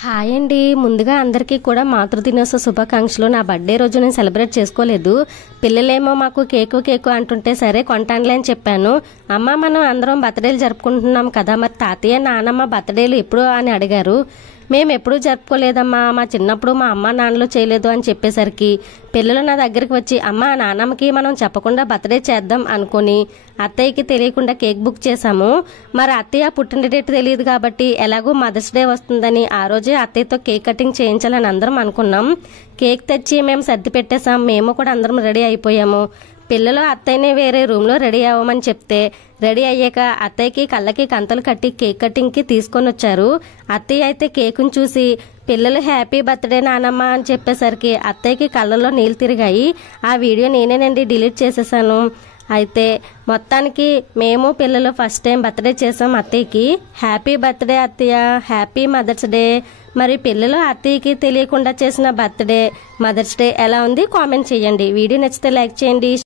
Hi అండి. ముందుగా అందరికీ కూడా మాతృదినోత్సవ శుభాకాంక్షలు. నా బర్త్డే రోజు నేను సెలబ్రేట్ చేసుకోలేదు. పిల్లలేమో మాకు కేకు అంటుంటే సరే కొంటానులే అని చెప్పాను. అమ్మ మనం అందరం బర్త్డేలు జరుపుకుంటున్నాం కదా, మరి తాతయ్య నాన్నమ్మ బర్త్డేలు ఎప్పుడు అని అడిగారు. మేము ఎప్పుడూ జరుపుకోలేదమ్మా, మా చిన్నప్పుడు మా అమ్మ నాన్నలు చేయలేదు అని చెప్పేసరికి పిల్లలు నా దగ్గరికి వచ్చి అమ్మ నాన్నమ్మకి మనం చెప్పకుండా బర్త్డే చేద్దాం అనుకుని అత్తయ్యకి తెలియకుండా కేక్ బుక్ చేశాము. మరి అత్తయ్య పుట్టిన డేట్ తెలియదు కాబట్టి ఎలాగో మదర్స్ డే వస్తుందని ఆ రోజే అత్తయ్యతో కేక్ కటింగ్ చేయించాలని అందరం అనుకున్నాం. కేక్ తెచ్చి మేము సర్ది పెట్టేశాం. మేము కూడా అందరం రెడీ అయిపోయాము. పిల్లలు అత్తయ్యని వేరే రూమ్లో రెడీ అవ్వమని చెప్తే రెడీ అయ్యాక అత్తయ్యకి కళ్ళకి కంతలు కట్టి కేక్ కటింగ్కి తీసుకొని వచ్చారు. అత్తయ్య అయితే కేకును చూసి పిల్లలు హ్యాపీ బర్త్డే నానమ్మ అని చెప్పేసరికి అత్తయ్యకి కళ్ళలో నీళ్ళు తిరిగాయి. ఆ వీడియో నేనేనండి డిలీట్ చేసేసాను. అయితే మొత్తానికి మేము పిల్లలు ఫస్ట్ టైం బర్త్డే చేసాం అత్తయ్యకి. హ్యాపీ బర్త్డే అత్తయ్య, హ్యాపీ మదర్స్ డే. మరి పిల్లలు అత్తయ్యకి తెలియకుండా చేసిన బర్త్డే మదర్స్ డే ఎలా ఉంది కామెంట్ చేయండి. వీడియో నచ్చితే లైక్ చేయండి.